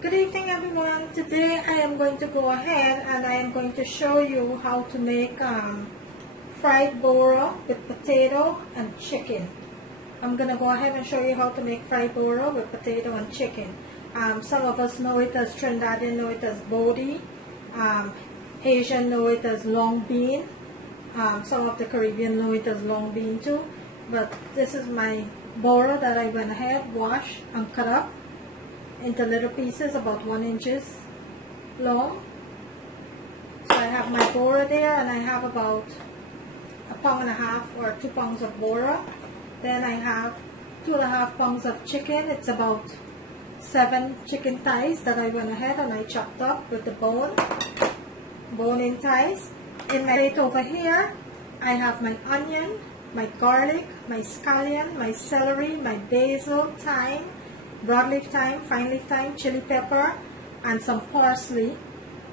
Good evening everyone. Today I am going to go ahead and I am going to show you how to make fried bora with potato and chicken. I'm going to go ahead and show you how to make fried bora with potato and chicken. Some of us know it as Trinidadian, know it as bodi. Asian know it as long bean. Some of the Caribbean know it as long bean too. But this is my bora that I went ahead, washed and cut up into little pieces about 1 inch long. So I have my bora there, and I have about 1.5 pounds or 2 pounds of bora. Then I have 2.5 pounds of chicken. It's about 7 chicken thighs that I went ahead and I chopped up with the bone-in thighs. In my plate over here, I have my onion, my garlic, my scallion, my celery, my basil, thyme, broadleaf thyme, fine leaf thyme, chili pepper, and some parsley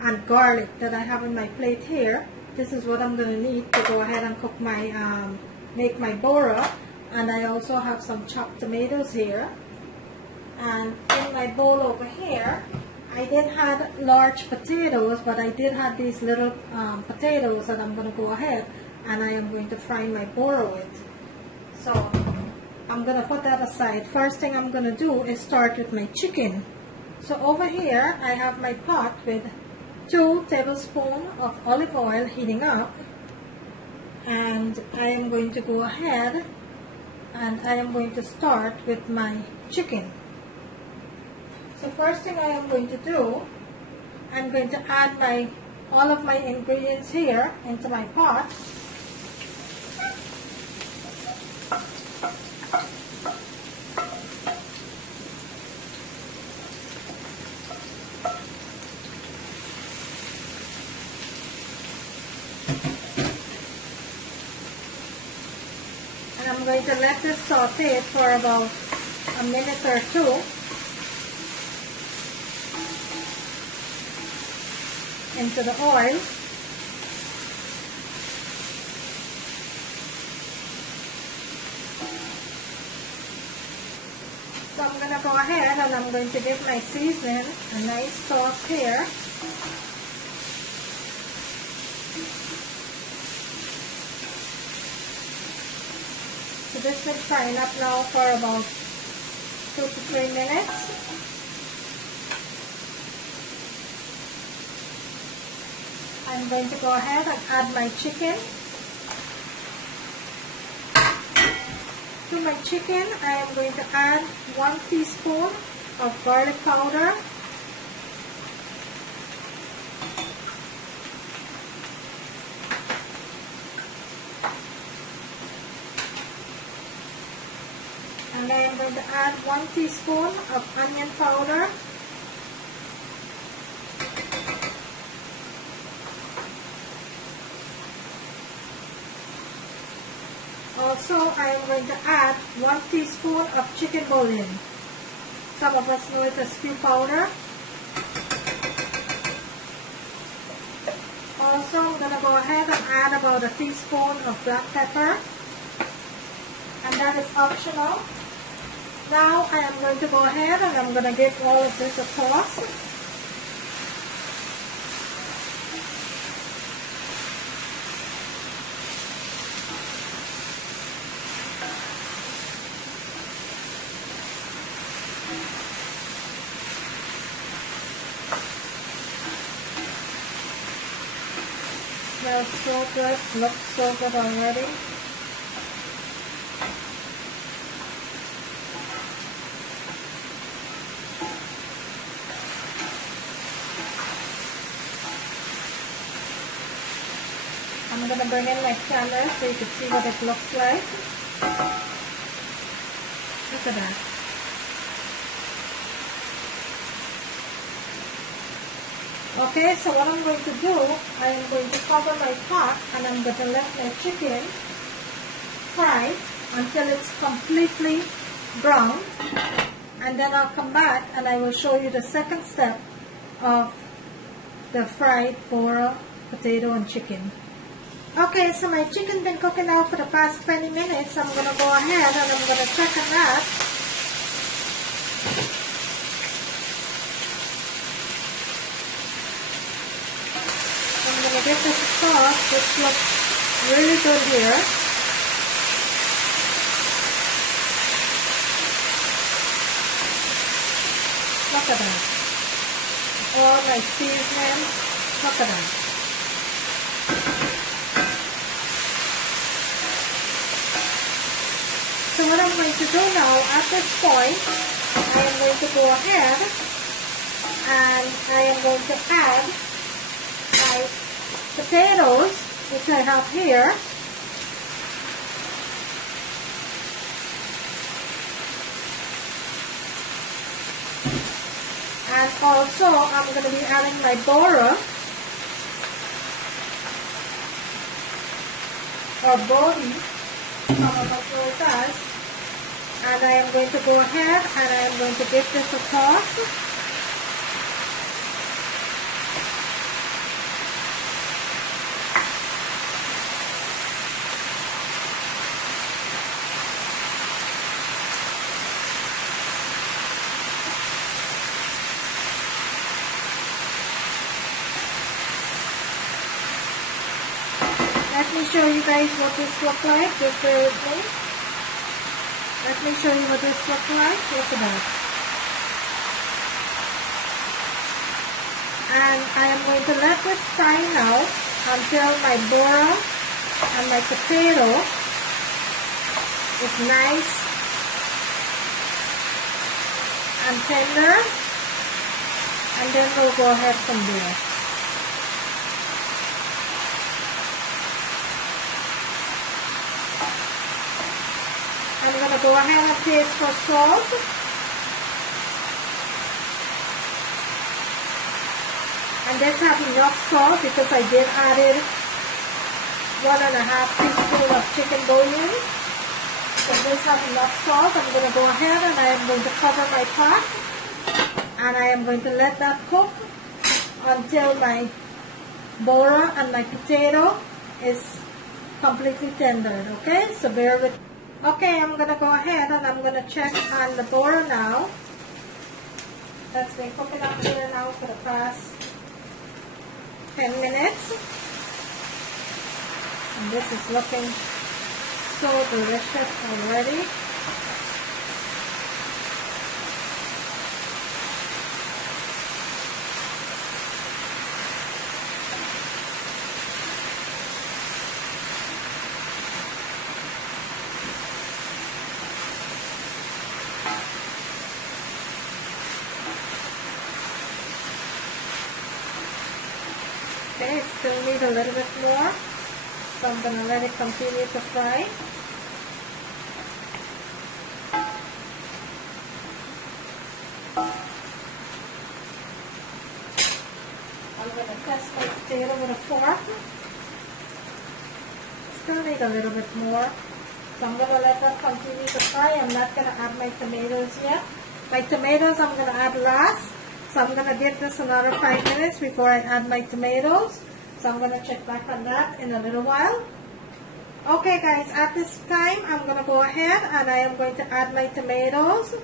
and garlic that I have on my plate here. This is what I'm going to need to go ahead and cook my, make my bora. And I also have some chopped tomatoes here. And in my bowl over here, I didn't have large potatoes, but I did have these little potatoes that I'm going to go ahead and I am going to fry my bora with. So I'm going to put that aside. First thing I'm going to do is start with my chicken. So over here I have my pot with 2 tablespoons of olive oil heating up, and I am going to go ahead and I am going to start with my chicken. So first thing I am going to do, I'm going to add all of my ingredients here into my pot. And I'm going to let this saute for about a minute or two into the oil. So I'm going to go ahead and I'm going to give my seasoning a nice toss here. So this will frying up now for about 2 to 3 minutes. I'm going to go ahead and add my chicken. To my chicken, I am going to add 1 teaspoon of garlic powder, and I am going to add 1 teaspoon of onion powder. Also, I am going to add 1 teaspoon of chicken bouillon. Some of us know it as stew powder. Also, I'm going to go ahead and add about 1 teaspoon of black pepper. And that is optional. Now, I am going to go ahead and I'm going to give all of this a toss. Smells so good, looks so good already. I'm going to bring in my camera so you can see what it looks like. Look at that. Okay, so what I'm going to do, I am going to cover my pot and I'm going to let my chicken fry until it's completely brown, and then I'll come back and I will show you the second step of the fried bora, potato and chicken. Okay, so my chicken's been cooking now for the past 20 minutes. I'm going to go ahead and I'm going to check on that. give this a toss. This looks really good here. Look at that. All my seasonings. Look at that. So what I'm going to do now, at this point, I am going to go ahead and I am going to add my potatoes, which I have here. And also, I'm going to be adding my Bora, or Bori, some of us know it as. And I am going to go ahead and I am going to give this a toss. Let me show you guys what this looks like. Just bear with me. Let me show you what this looks like. Look at that. And I am going to let this fry now until my Bora and my potato is nice and tender. And then we'll go ahead from there. I'm going to go ahead and taste for salt. And this has enough salt because I did add in 1.5 teaspoons of chicken bouillon. So this has enough salt. I'm going to go ahead and I am going to cover my pot. And I am going to let that cook until my Bora and my potato is completely tendered. Okay, so bear with me. Okay, I'm going to go ahead and I'm going to check on the Bora now. That's been cooking up here now for the past 10 minutes. And this is looking so delicious already. Okay, still need a little bit more, so I'm going to let it continue to fry. I'm going to test my potato with a fork. Still need a little bit more, so I'm going to let that continue to fry. I'm not going to add my tomatoes yet. My tomatoes I'm going to add last. So I'm going to give this another 5 minutes before I add my tomatoes. So I'm going to check back on that in a little while. Okay guys, at this time I'm going to go ahead and I am going to add my tomatoes.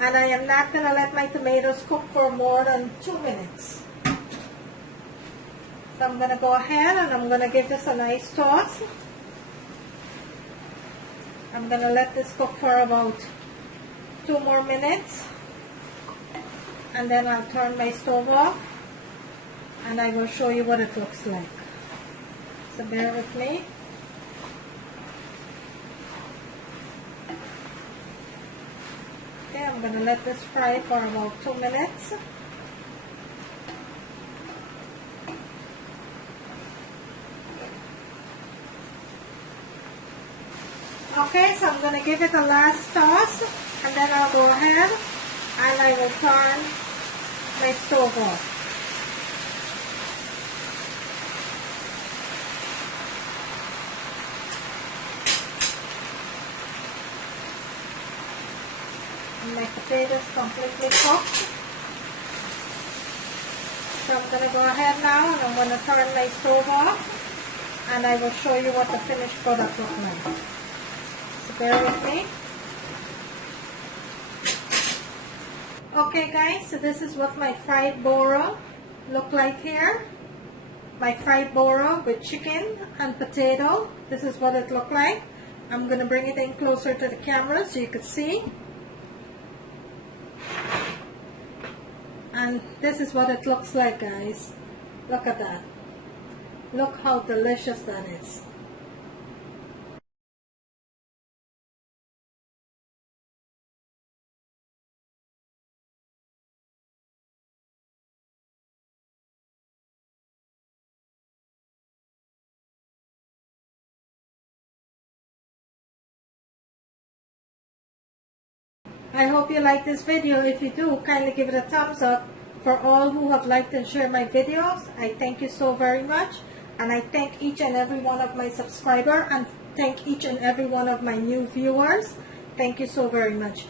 And I am not going to let my tomatoes cook for more than 2 minutes. So I'm going to go ahead and I'm going to give this a nice toss. I'm going to let this cook for about 2 more minutes. And then I'll turn my stove off and I will show you what it looks like. So bear with me. Okay, I'm going to let this fry for about 2 minutes. Okay, so I'm going to give it a last toss and then I'll go ahead and I will turn my stove off. And my potato is completely cooked. So I'm going to go ahead now and I'm going to turn my stove off and I will show you what the finished product looks like. So bear with me. Okay guys, so this is what my fried Bora look like here. my fried Bora with chicken and potato. This is what it looked like. I'm going to bring it in closer to the camera so you can see. And this is what it looks like, guys. Look at that. Look how delicious that is. I hope you like this video. If you do, kindly give it a thumbs up. For all who have liked and shared my videos, I thank you so very much. And I thank each and every one of my subscribers and thank each and every one of my new viewers. Thank you so very much.